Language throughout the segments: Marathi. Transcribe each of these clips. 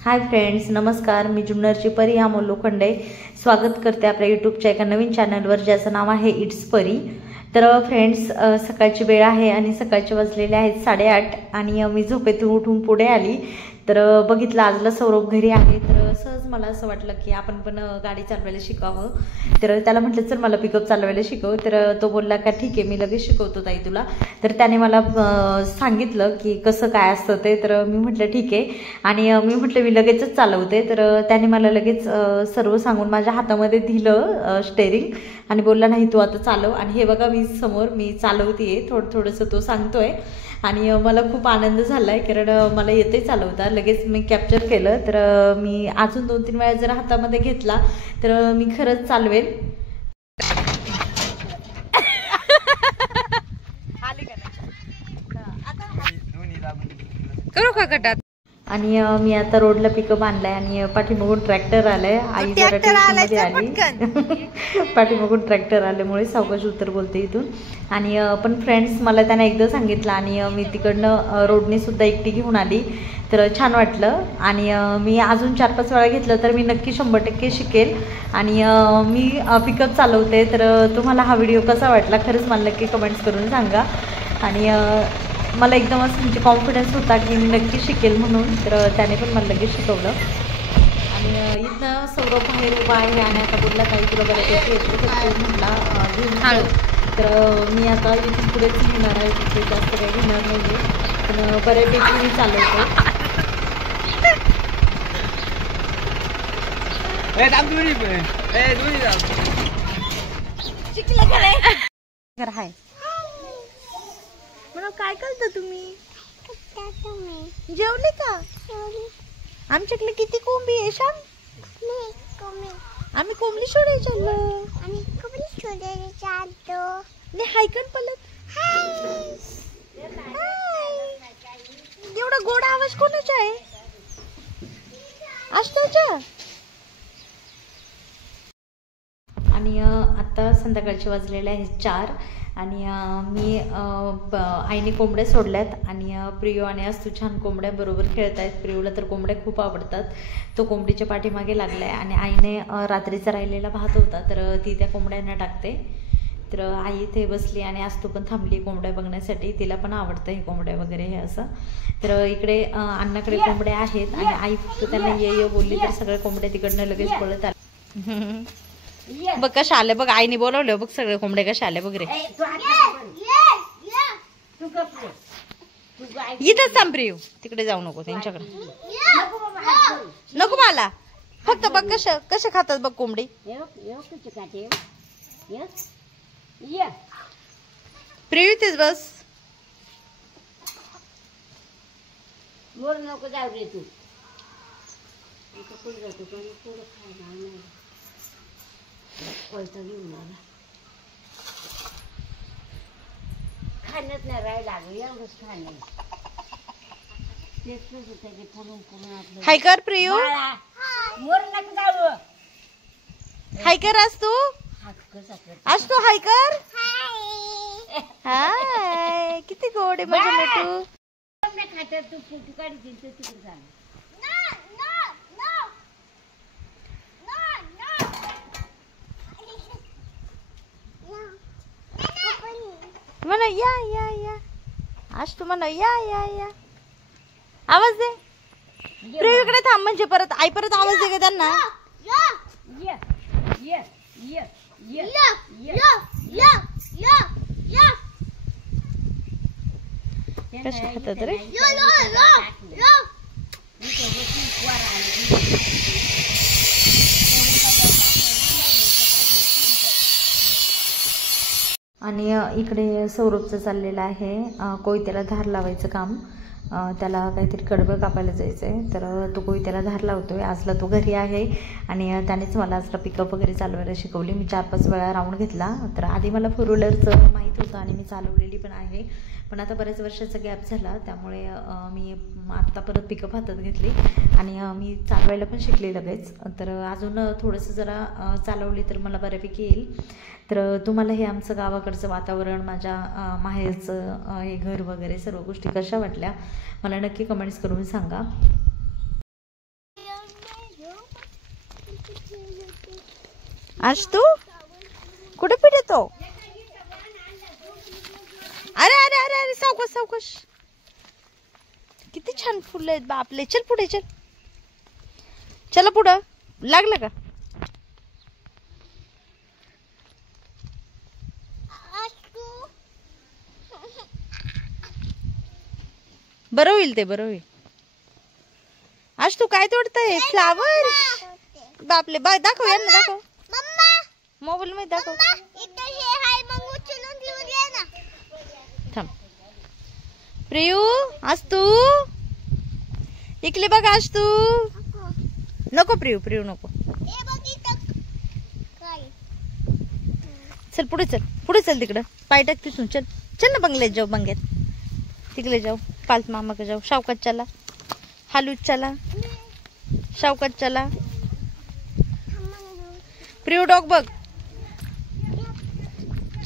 हाय फ्रेंड्स, नमस्कार. मी जुन्नरची परी अमोल लोखंडे स्वागत करते आपल्या यूट्यूबच्या एका नवीन चॅनलवर ज्याचं नाव आहे इट्स परी. तर फ्रेंड्स, सकाळची वेळ आहे आणि सकाळचे वाजलेले आहेत 8:30 आणि मी झोपेतून उठून पुढे आली तर बघितलं आजला सौरभ घरी आहे. तर सहज मला असं वाटलं की आपण पण गाडी चालवायला शिकावं. तर त्याला म्हटलं चल मला पिकअप चालवायला शिकव. तर तो बोलला का ठीक आहे, मी लगेच शिकवतो ताई तुला. तर त्याने मला सांगितलं की कसं काय असतं ते. तर मी म्हटलं ठीक आहे आणि मी म्हटलं मी लगेचच चालवते. तर त्याने मला लगेच सर्व सांगून माझ्या हातामध्ये दिलं स्टेअरिंग आणि बोलला नाही तू आता चालव. आणि हे बघा मी समोर मी चालवते थोडंसं तो सांगतोय आणि मला खूप आनंद झाला आहे कारण मला येते चालवता. लगेच मी कॅप्चर केलं. तर मी अजून 2-3 वेळा जर हातामध्ये घेतला तर मी खरंच चालवेल. करू का गटात. आणि मी आता रोडला पिकअप आणलाय आणि पाठीमागून ट्रॅक्टर आलंय. आई जरा टेन्शनमध्ये आली. पाठीमागून ट्रॅक्टर आल्यामुळे सावकाश उत्तर बोलते इथून. आणि पण फ्रेंड्स, मला त्याने एकदा सांगितलं आणि मी तिकडनं रोडने सुद्धा एकटी घेऊन आली. तर छान वाटलं आणि मी अजून 4-5 वेळा घेतलं तर मी नक्की 100% शिकेल. आणि मी पिकअप चालवते. तर तुम्हाला हा व्हिडिओ कसा वाटला खरंच मला नक्की कमेंट्स करून सांगा. आणि मला एकदम असं म्हणजे कॉन्फिडन्स होता की मी नक्की शिकेल म्हणून. तर त्याने पण मला लगेच शिकवलं. आणि इथनं सौरभ बाहेर उभा आहे आणि आता बोलला काही तुला बऱ्यापैकी येतो तर म्हटला घेऊन. तर मी आता इथून पुढेच घेणार आहे, तिथे जास्त काही घेणार नाही आहे पण बऱ्यापैकी मी चालवते. हाय म्हणून काय करता तुम्ही? जेवले का? आमच्याकडे किती कोंबडी आहे सांग. आम्ही कोंबडी शोधायला चाललो. हायकन पलत. एवढा गोड आवाज कोणाचा आहे? आष्टाचा. आणि आता संध्याकाळचे वाजलेले आहेत 4 आणि मी आईने कोंबड्या सोडल्यात आणि प्रियो आणि अस्तू छान कोंबड्या बरोबर खेळत आहेत. प्रियोला तर कोंबड्या खूप आवडतात. तो कोंबडीच्या पाठीमागे लागला आहे आणि आईने रात्रीचा राहिलेला भात होता तर ती त्या कोंबड्यांना टाकते. तर आई इथे बसली आणि अस्तू पण थांबली कोंबड्या बघण्यासाठी. तिला पण आवडतं हे कोंबड्या वगैरे हे असं. तर इकडे अण्णाकडे कोंबड्या आहेत आणि आई फक्त त्यांना ये बोलली तर सगळ्या कोंबड्या तिकडनं लगेच पळत आल्या. बघ कशा आल्या बघ, आईने बोलवलं बघ सगळे कोंबड्या कशा आल्या बघ रे. इथंच थांब प्रियू, तिकडे जाऊ नको त्यांच्याकडे. नको मला, फक्त बघ कशा खातात बघ कोंबडी. प्रियू तेच बस. नको जाऊ रे तू. खाण्यात नाही राहायला एवढंच खाणे. हाय कर प्रियू. मोर नको जाऊ. हाय कर आज तू. आज तू हाय कर. हाय किती गोड आहे माझं मोठू. खात्यात तू फुटू काढी तिकडे झालं. म्हणा या या या. आज तू म्हणा या या या. आवाज दे प्रियू इकडे थांब म्हणजे परत आई परत आवाज दे का त्यांना. कशा खातात रे. आणि इकडे सौरभचं चाललेलं आहे कोयत्याला धार लावायचं काम. त्याला काहीतरी कडबं कापायला जायचं आहे तर तो कोयत्याला धार लावतोय. आजला तो घरी आहे आणि त्यानेच मला आजला पिकअप वगैरे चालवायला शिकवली. मी 4-5 वेळा राऊंड घेतला. तर आधी मला 4 व्हीलरचं माहीत होतं आणि मी चालवलेली पण आहे. पण आता बऱ्याच वर्षाचा गॅप झाला त्यामुळे मी आत्ता परत पिकअप हातात घेतली आणि मी चालवायला पण शिकले लगेच. तर अजून थोडंसं जरा चालवली तर मला बऱ्यापैकी येईल. तर तुम्हाला हे आमचं गावाकडचं वातावरण, माझ्या माहेरचं हे घर वगैरे सर्व गोष्टी कशा वाटल्या मला नक्की कमेंट्स करून सांगा. आज तू कुठे पिटतो? अरे अरे अरे अरे सावकाश सावकाश. किती छान फुलं आहेत बापले. चल पुढे चल. चला पुढं. लागलं का? बरं होईल ते, बरं होईल. आज तू काय तोडतय? फ्लावर. बापले बा दाखव यांना, दाखव मोबाईल मध्ये दाखव. थांब प्रियू. आज तू इकडे बघ. आज तू नको प्रियू, प्रियू नको. चल पुढे चल, पुढे चल. तिकडं पाय टाक तिथून. चल चल ना बंगल्यात जाऊ. बंगल्यात तिकडे जाऊ. पालत मामा के जाऊ. शावकात चला. हालूच चला. शावकात चला. प्रियू डॉग बघ.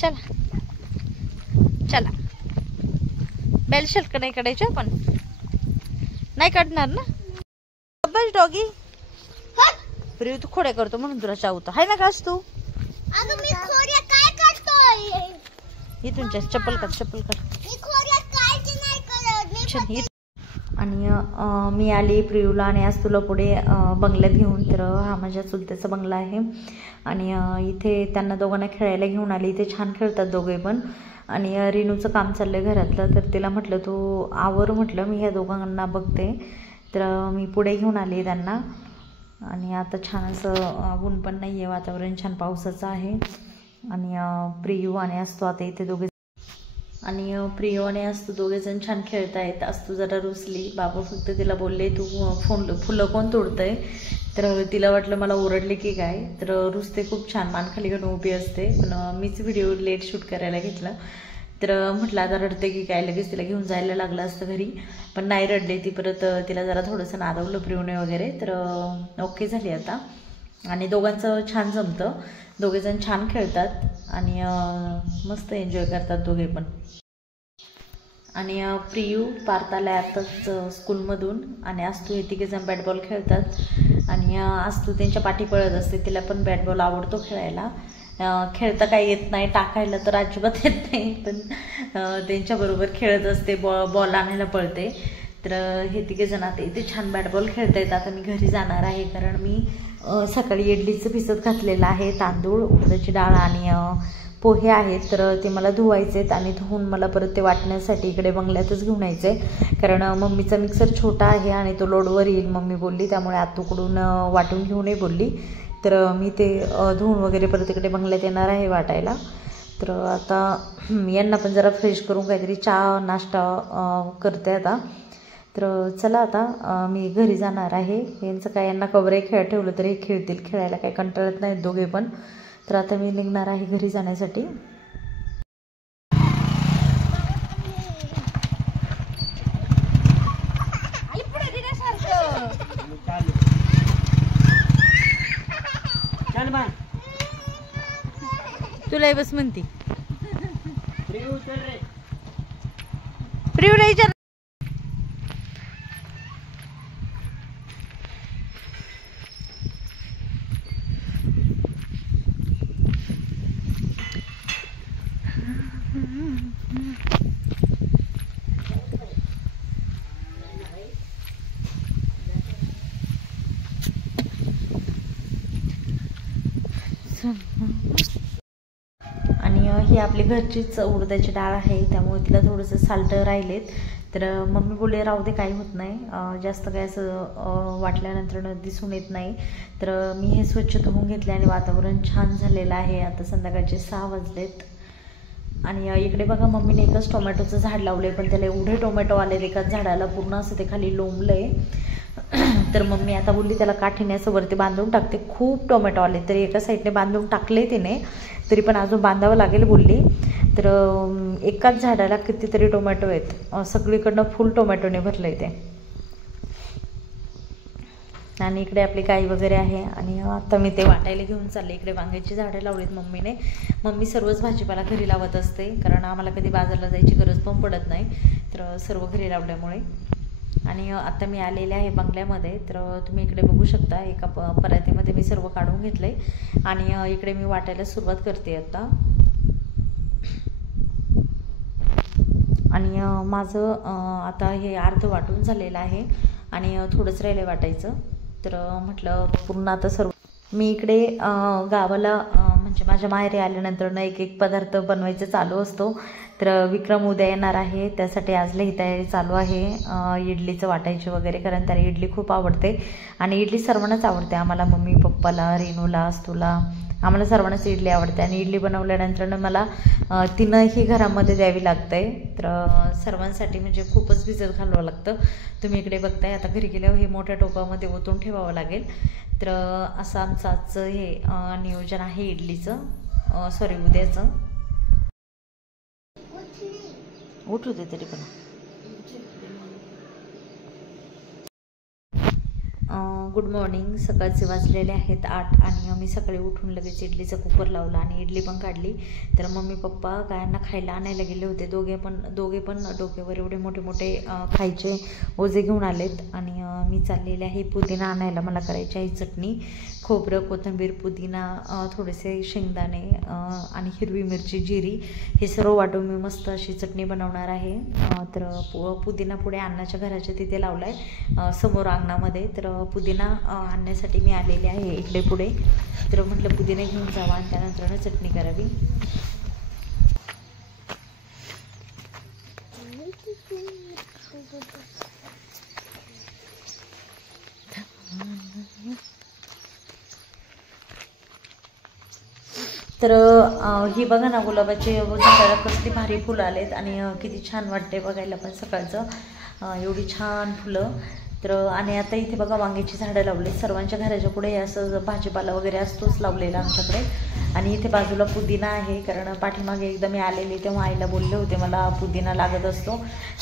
चला चला. बेल शर्ट नाही काढायचं पण नाही काढणार ना. बस डॉगी. प्रियू तू खोड्या करतो म्हणून तुला चावतो हाय ना. कास तू इथून चप्पल काढ, चप्पल काढ. आणि मी आली प्रियूला आणि आज तुला पुढे बंगल्यात घेऊन. तर हा माझ्या चुलत्याचा बंगला आहे आणि इथे त्यांना दोघांना खेळायला घेऊन आली. इथे छान खेळतात दोघे पण. आणि रिनूचं काम चाललंय घरातलं, तर तिला म्हटलं तू आवर, म्हटलं मी ह्या दोघांना बघते. तर मी पुढे घेऊन आली त्यांना. आणि आता छान असं ऊन पण नाही आहे, वातावरण छान पावसाचं आहे. आणि प्रियू आणि असतो आता इथे दोघे. आणि प्रियू आणि असतो दोघेजण छान खेळतायत. असतो जरा रुसली. बाबा फक्त तिला बोलले तू फुलं कोण तोडतंय? तर तिला वाटलं मला ओरडले की काय. तर रुसते खूप छान, मान खाली घालून उभी असते. पण मीच व्हिडिओ लेट शूट करायला घेतला. तर म्हटलं आता रडते की काय, लगेच तिला घेऊन जायला लागलं असतं घरी. पण नाही रडले ती. परत तिला जरा थोडंसं नारवलं प्रियूने वगैरे. तर ओके झाली आता. आणि दोघांचं छान जमतं. दोघेजण छान खेळतात आणि मस्त एन्जॉय करतात दोघे पण. आणि प्रियू पार्थ आलाय आत्ताच स्कूलमधून आणि आस्तू हे तिघेजण बॅटबॉल खेळतात. आणि आस्तू त्यांच्या पाठी पळत असते. तिला पण बॅटबॉल आवडतो खेळायला. खेळता काही येत नाही, टाकायला तर अजिबात येत नाही, पण त्यांच्याबरोबर खेळत असते. बॉल आणायला पळते. तर हे तिघेजण आता इथे छान बॅटबॉल खेळतायत. आता मी घरी जाणार आहे कारण मी सकाळी इडलीचं भिजत घातलेलं आहे. तांदूळ, उडदाची डाळ आणि पोहे आहेत. तर ते मला धुवायचेत आणि धुवून मला परत ते वाटण्यासाठी इकडे बंगल्यातच घेऊन यायचे. कारण मम्मीचा मिक्सर छोटा आहे आणि तो लोडवर येईल मम्मी बोलली. त्यामुळे आतूकडून वाटून घेऊ नये बोलली. तर मी ते धुवून वगैरे परत इकडे बंगल्यात येणार आहे वाटायला. तर आता यांना पण जरा फ्रेश करून काहीतरी चहा नाश्ता करते आता. तर चला आता मी घरी जाणार आहे. यांचं काय, यांना कवरे खेळ ठेवलं तरी खेळतील. खेळायला काही कंटाळत नाहीत दोघे पण. तर आता मी निघणार आहे घरी जाण्यासाठी. तुला बस म्हणती प्रियूला विचार. आणि ही आपली घरचीच उडदाची डाळ आहे, त्यामुळे तिला थोडंसं साल्ट राहिलेत. तर मम्मी बोलले राहू दे, काही होत नाही, जास्त काय असं वाटल्यानंतर दिसून येत नाही. तर मी हे स्वच्छ धुवून घेतले आणि वातावरण छान झालेलं आहे. आता संध्याकाळचे 6 वाजलेत. आणि इकडे बघा मम्मीने एकच टोमॅटोचं झाड लावले, पण त्याला एवढे टोमॅटो आले एकाच झाडाला, पूर्ण असं ते खाली लोंबलंय. तर मम्मी आता बोलली त्याला काठीने असं वरती बांधून टाकते. खूप टोमॅटो आले, तरी एका साईडने बांधून टाकले तिने, तरी पण अजून बांधावं लागेल बोलली. तर एकाच झाडाला कितीतरी टोमॅटो आहेत, सगळीकडनं फुल टोमॅटोने भरलंय ते. आणि इकडे आपली गाई वगैरे आहे. आणि आता मी ते वाटायला घेऊन चालले. इकडे वांग्याची झाडं लावलीत मम्मीने. मम्मी सर्वच भाजीपाला घरी लावत असते, कारण आम्हाला कधी बाजारला जायची गरज पण पडत नाही. तर सर्व घरी लावल्यामुळे. आणि आता मी आलेले आहे बंगल्यामध्ये. तर तुम्ही इकडे बघू शकता एका परातीमध्ये मी सर्व काढून घेतले आणि इकडे मी वाटायला सुरुवात करते आता. आणि माझं आता हे अर्ध वाटून झालेलं आहे आणि थोडंच राहिलं वाटायचं. तर म्हटलं पूर्ण आता सर्व मी इकडे गावाला म्हणजे माझ्या माहेरी आल्यानंतर एक एक पदार्थ बनवायचं चालू असतो. तर विक्रम उद्या येणार आहे, त्यासाठी आज लई तयारी चालू आहे इडलीचं वाटायची वगैरे, कारण त्याला इडली खूप आवडते आणि इडली सर्वांनाच आवडते. आम्हाला, मम्मी पप्पाला, रेणूला, अस्तूला, आम्हाला सर्वांनाच इडली आवडते. आणि इडली बनवल्यानंतर मला तीनही घरामध्ये द्यावी लागते. तर सर्वांसाठी म्हणजे खूपच भिजत घालावं लागतं. तुम्ही इकडे बघताय आता घरी गेल्यावर हे मोठ्या टोपामध्ये ओतून ठेवावं लागेल. तर असं आमचं आजचं हे नियोजन आहे इडलीचं, सॉरी उद्याचं. उठू दे तरी पण. Good morning. सकाळचे वाजलेले आहेत 8 आणि मी सकाळी उठून लगेच इडलीचा कुकर लावला आणि इडली पण काढली. तर मम्मी पप्पा गायांना खायला आणायला गेले होते. दोघे पण डोक्यावर एवढे मोठे मोठे खायचे ओझे घेऊन आलेत. आणि मी चाललेले आहे पुदिना आणायला. मला करायची आहे चटणी. खोबरं, कोथिंबीर, पुदिना, थोडेसे शेंगदाणे आणि हिरवी मिरची, जिरी हे सर्व वाटून मी मस्त अशी चटणी बनवणार आहे. तर पुदिना पुढे अण्णाच्या घराच्या तिथे लावला आहे समोर अंगणामध्ये. तर पुदिना आणण्यासाठी मी आलेले आहे इकडे पुढे. तर म्हटलं पुदिना घेऊन जावा आणि त्यानंतर चटणी करावी. तर ही बघा ना गुलाबाचे झाडाला कसली भारी फुलं आलेत आणि किती छान वाटते बघायला पण सकाळचं, एवढी छान फुलं. तर आणि आता इथे बघा वांग्याची झाडं लावली. सर्वांच्या घराच्या पुढे असं भाजीपाला वगैरे असतोच लावलेला आमच्याकडे. आणि इथे बाजूला पुदिना आहे, कारण पाठीमागे एकदा मी आलेली तेव्हा आईला बोलले होते मला पुदिना लागत असतो.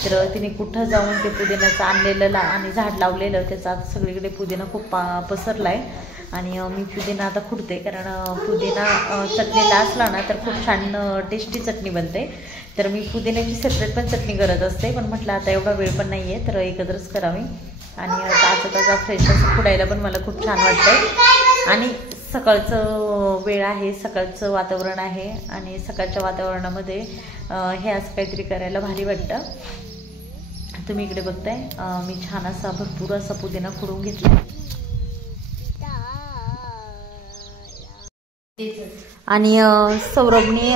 तर तिने कुठं जाऊन ते पुदिनाचं आणलेलं आणि झाड लावलेलं, त्याचा आता सगळीकडे पुदिना खूप पसरला आहे. आणि मी पुदिना आता खुडते, कारण पुदिना चटणीला असला ना तर खूप छान टेस्टी चटणी बनते. तर मी पुदिन्याची सेपरेट पण चटणी करत असते, पण म्हटलं आता एवढा वेळ पण नाही आहे तर एकत्रच करावी. आणि ताजा फ्रेश असं खुडायला पण मला खूप छान वाटतं. आणि सकाळचं वेळ आहे, सकाळचं वातावरण आहे आणि सकाळच्या वातावरणामध्ये हे असं काहीतरी करायला भारी वाटतं. तुम्ही इकडे बघताय मी छान असा भरपूर असा पुदिना खुडून घेतला. आणि सौरभने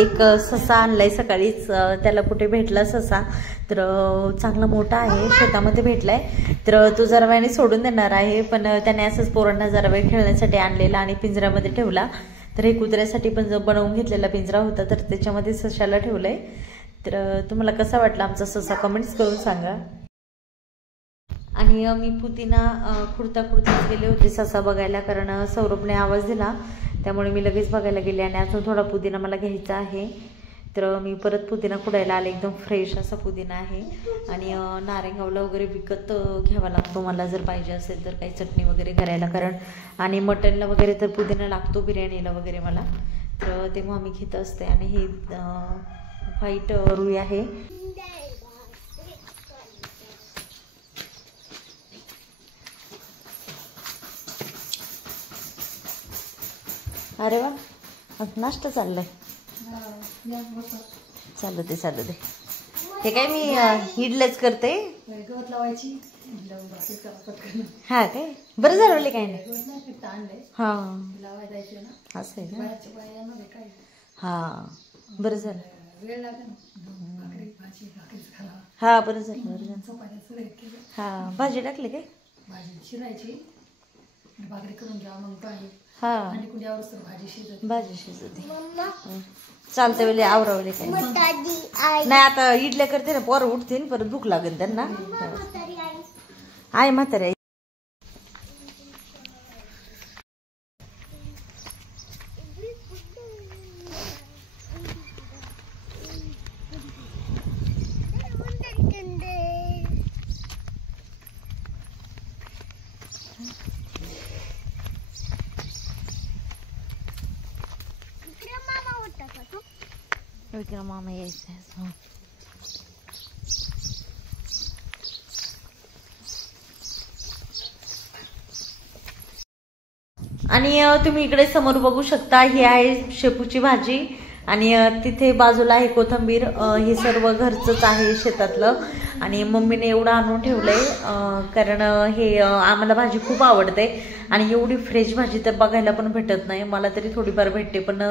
एक ससा आणलाय सकाळीच, त्याला कुठे भेटला ससा, तर चांगला मोठा आहे, शेतामध्ये भेटलाय. तर तो जरा वेळाने सोडून देणार आहे, पण त्याने असंच पोरांना जरा वेळ खेळण्यासाठी आणलेला आणि पिंजऱ्यामध्ये ठेवला. तर हे कुत्र्यासाठी पण जो बनवून घेतलेला पिंजरा होता, तर त्याच्यामध्ये सशाला ठेवलंय. तर तुम्हाला कसा वाटला आमचा ससा कमेंट्स करून सांगा. आणि मी पुदिना खुडता गेले होते ससा बघायला, कारण सौरभने आवाज दिला त्यामुळे मी लगेच बघायला गेले. आणि अजून थोडा पुदिना मला घ्यायचा आहे. तर मी परत पुदिना खुडायला आले. एकदम फ्रेश असा पुदिना आहे. आणि नारेगावला वगैरे विकत घ्यावा लागतो मला जर पाहिजे असेल तर काही चटणी वगैरे करायला, कारण आणि मटनला वगैरे तर पुदिना लागतो, बिर्याणीला वगैरे मला, तर तेव्हा मी घेत असते. आणि ही व्हाईट रुई आहे. अरे वा, नाश्ता चाललाय. चालू दे. हे काय मी इडलेच करते. हा काय बरं झालं काय नाही. हा असं आहे का. हा बरं झालं. हा बरं झालं. हा भाजी टाकली काय. हा भाजी शिजते. चालते वेळी आवरावले काय नाही. आता इडल्या करते ना, पोरं उठतील परत भूक लागेल त्यांना. आहे म्हातारी. मामा यायचं. आणि तुम्ही इकडे समोर बघू शकता, ही आहे शेपूची भाजी आणि तिथे बाजूला आहे कोथिंबीर. हे सर्व घरचंच आहे शेतातलं आणि मम्मीने एवढं आणून ठेवलंय कारण हे आम्हाला भाजी खूप आवडते आणि एवढी फ्रेश भाजी तर बघायला पण भेटत नाही. मला तरी थोडीफार भेटते पण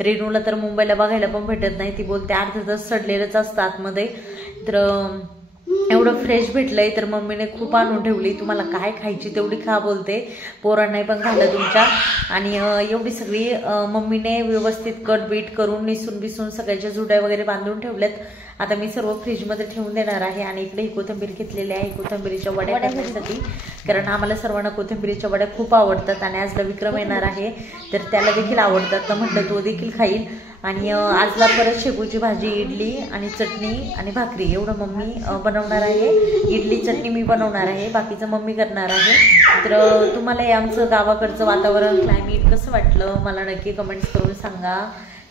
रेणूला तर मुंबईला बघायला पण भेटत नाही. ती बोलते अर्धा तास सडलेलंच असतं आतमध्ये. तर एवढं फ्रेश भेटलंय तर मम्मीने खूप आणून ठेवली. तुम्हाला काय खायची तेवढी खा बोलते, पोरांनाही पण खाल्लं तुमच्या. आणि एवढी सगळी मम्मीने व्यवस्थित कट बीट करून निसून बिसून सगळ्याच्या जुड्या वगैरे बांधून ठेवल्यात. आता मी सर्व फ्रीजमध्ये ठेवून देणार आहे. आणि इकडे ही कोथिंबीर घेतलेली आहे कोथिंबीरीच्या वड्या करण्यासाठी, कारण आम्हाला सर्वांना कोथिंबीरीच्या वड्या खूप आवडतात. आणि आजला विक्रम येणार आहे तर त्याला देखील आवडतात, तर म्हटलं तो देखील खाईल. आणि आजला परत शेपूची भाजी, इडली आणि चटणी आणि भाकरी एवढं मम्मी बनवणार आहे. इडली चटणी मी बनवणार आहे, बाकीचं मम्मी करणार आहे. तर तुम्हाला हे आमचं गावाकडचं वातावरण क्लायमेट कसं वाटलं मला नक्की कमेंट्स करून सांगा.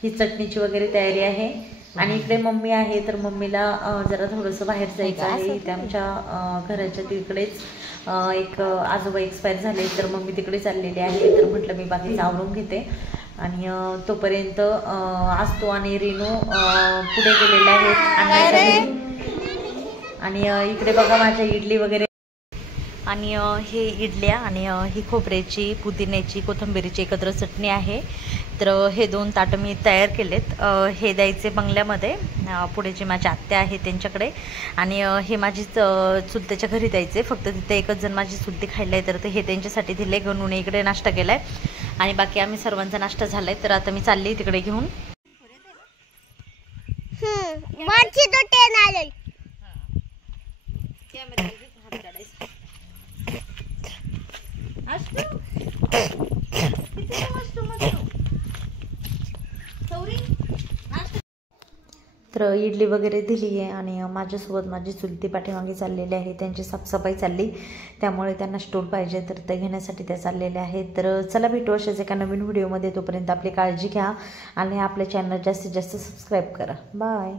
ही चटणीची वगैरे तयारी आहे. आणि इकडे मम्मी आहे तर मम्मीला जरा थोडंसं बाहेर जायचं आहे. इथे आमच्या घराच्या तिकडेच एक आजोबा एक्सपायर झाले तर मम्मी तिकडे चाललेली आहे. तर म्हटलं मी बाकीचं आवरून घेते आणि तोपर्यंत असतो आणि रेणू पुढे गेलेले आहेत. आणि इकडे बघा माझ्या इडली वगैरे. आणि हे इडल्या आणि ही खोबऱ्याची, पुदिन्याची, कोथिंबीरीची एकत्र चटणी आहे. तर हे 2 ताटं मी तयार केलेत. हे द्यायचे बंगल्यामध्ये, पुढे जी माझी आत्या आहे त्यांच्याकडे. आणि हे माझी चुलत्याच्या घरी द्यायचे. फक्त तिथे एकच जण माझी चुलती खायला आहे तर ते हे त्यांच्यासाठी दिले. घेऊन इकडे नाश्ता केला आहे आणि बाकी आम्ही सर्वांचा नाश्ता झाला आहे. तर आता मी चालली तिकडे घेऊन. तर इडली वगैरे दिली आहे आणि माझ्यासोबत माझी चुलती पाठीमागे चाललेली आहे. त्यांची साफसफाई चालली, त्यामुळे त्यांना स्टूल पाहिजे तर ते घेण्यासाठी त्या चाललेल्या आहेत. तर चला भेटू अशाच एका नवीन व्हिडिओमध्ये. तोपर्यंत आपली काळजी घ्या आणि आपल्या चॅनल जास्तीत जास्त सबस्क्राईब करा. बाय.